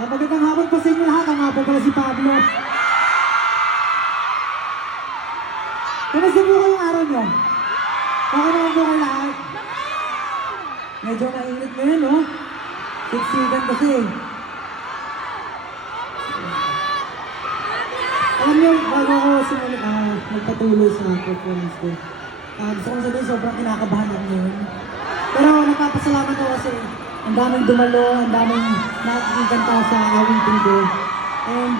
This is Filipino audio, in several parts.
Magandang hapon po sa inyo lahat. Ang nga po pala si Pablo. Kamusta po kayong araw nyo? Okay naman po kayo lahat? Medyo mainit ngayon, no? Siksikan kasi. Alam nyo, bago ako magpatuloy sa performance ko, gusto kong sabihin, sobrang kinakabahan ako ngayon. Pero napapasalamat ako kasi ang daming dumalo, ang daming nakikikanta sa awitin ko. And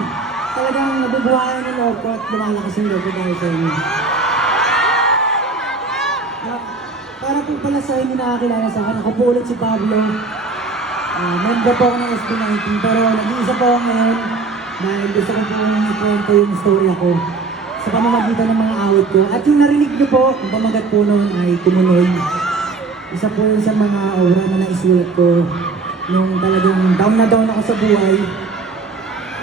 talagang nabubuhayan ng loob ko at lumalakas yung loob ko dahil sa inyo. Para po pala sa inyo nakakilala sa akin, ako po ulit si Pablo. Member po ako ng SB19, pero nag-iisa po ako ngayon dahil gusto ko po ikwento yung story ako sa pamamagitan ng mga awit ko. At yung narinig niyo po, ang pamagat po noon ay Tumunoy. Isa po yun sa mga aura na naisulat ko nung talagang down na down ako sa buhay.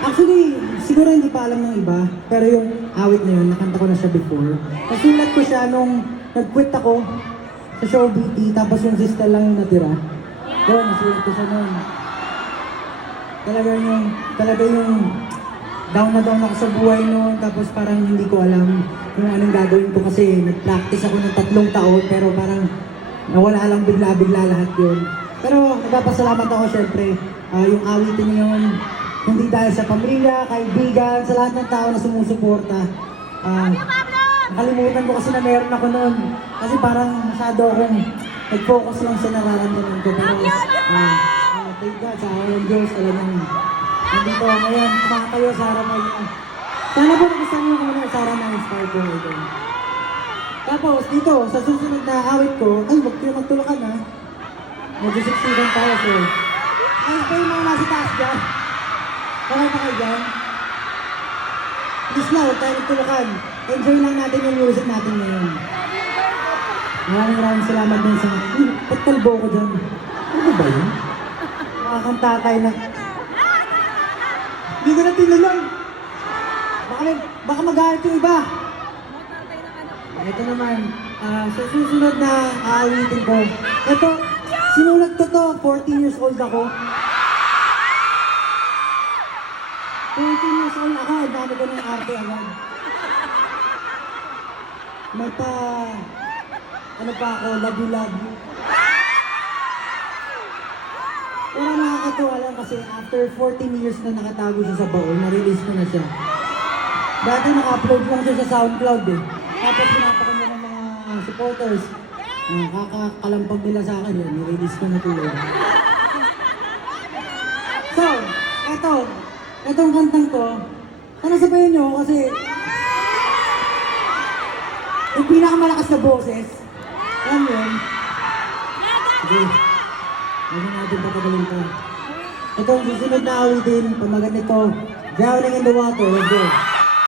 Actually, siguro hindi pa alam ng iba, pero yung awit na yun, nakanta ko na siya before. Nasulat ko siya nung nag-quit ako sa show BT, tapos yung sister lang yung natira. Yun, nasulat ko siya noon. Talaga yung down na down ako sa buhay noon, tapos parang hindi ko alam kung anong gagawin ko kasi nag-practice ako ng 3 taon, pero parang nawala lang bigla-bigla lahat yun. Pero nagpapasalamat ako syempre, yung awitin yun, hindi dahil sa pamilya, kaibigan, sa lahat ng tao na sumusuporta. Nakalimutan ko kasi na meron ako noon. Kasi parang masyado akong nag-focus lang sa nararamdaman ko. Pero thank God, sa awa ng Diyos, talagang nandito ako ngayon, kumakayo sa harap ngayon. Sana po nagustuhan niyo kung ano sa harap na inspire ko ito. Tapos dito, sa susunod na awit ko, ay huwag kayo magtulakan ha. Mag-succeedan tayo, so. Ayos pa yung mga nasa taas dyan. Okay pa kayo dyan? Please na, huwag tayo magtulakan. Enjoy lang natin yung music natin ngayon. Maraming salamat din sa... Ba't kalbo ko dyan? Ano ba yun? Makakanta tayo na... Hindi ko na tinulong! Baka mag-aalit yung iba! Ito naman, sa susunod na aawitin ko. Ito, sinulat ko to, 14 years old ako. 14 years old ako, ang dami ko ng arte agad. Ano pa ako, love you. Pero nakakatuwa lang kasi after 14 years na nakatago siya sa baon, na-release ko na siya. Dati naka-upload lang siya sa SoundCloud eh. Tapos pinapakanya ng mga supporters. Kakakalampag nila sa akin yun, ni-release ko na tuloy. So, etong kantang to, sana sabayan nyo kasi yung pinakamalakas na boses, alam mo yun? Sige, huwag natin patagalin to. Itong susunod na awitin, pamagat nito, Drowning in the Water, let's go.